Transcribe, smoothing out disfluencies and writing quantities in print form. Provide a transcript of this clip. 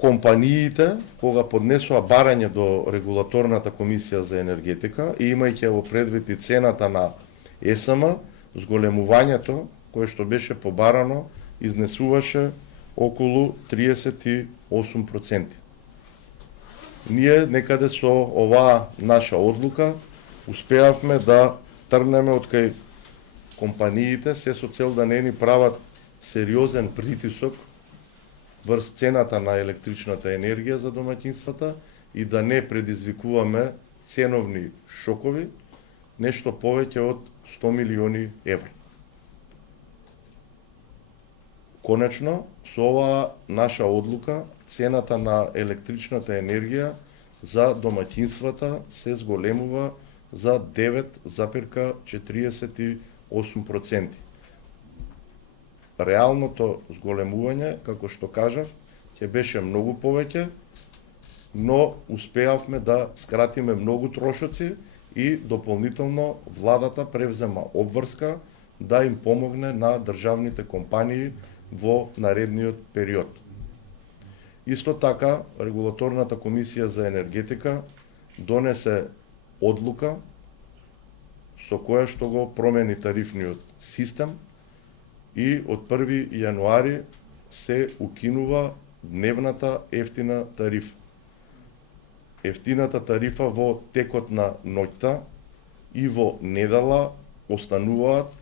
компаниите, кога поднесоа барање до регулаторната комисија за енергетика и имајќи во предвид и цената на ЕСМ, зголемувањето кое што беше побарано изнесуваше околу 38%. Ние некаде со оваа наша одлука успеавме да тргнеме од кај компаниите се со цел да не ни прават сериозен притисок врз цената на електричната енергија за домаќинствата и да не предизвикуваме ценовни шокови, нешто повеќе од 100 милиони евра. Конечно, со оваа наша одлука, цената на електричната енергија за домаќинствата се зголемува за 9,48%. Реалното зголемување, како што кажав, ќе беше многу повеќе, но успеавме да скратиме многу трошоци и дополнително владата превзема обврска да им помогне на државните компании во наредниот период. Исто така, регулаторната комисија за енергетика донесе одлука со која што го промени тарифниот систем и од 1 јануари се укинува дневната ефтина тарифа. Ефтината тарифа во текот на ноќта и во недела остануваат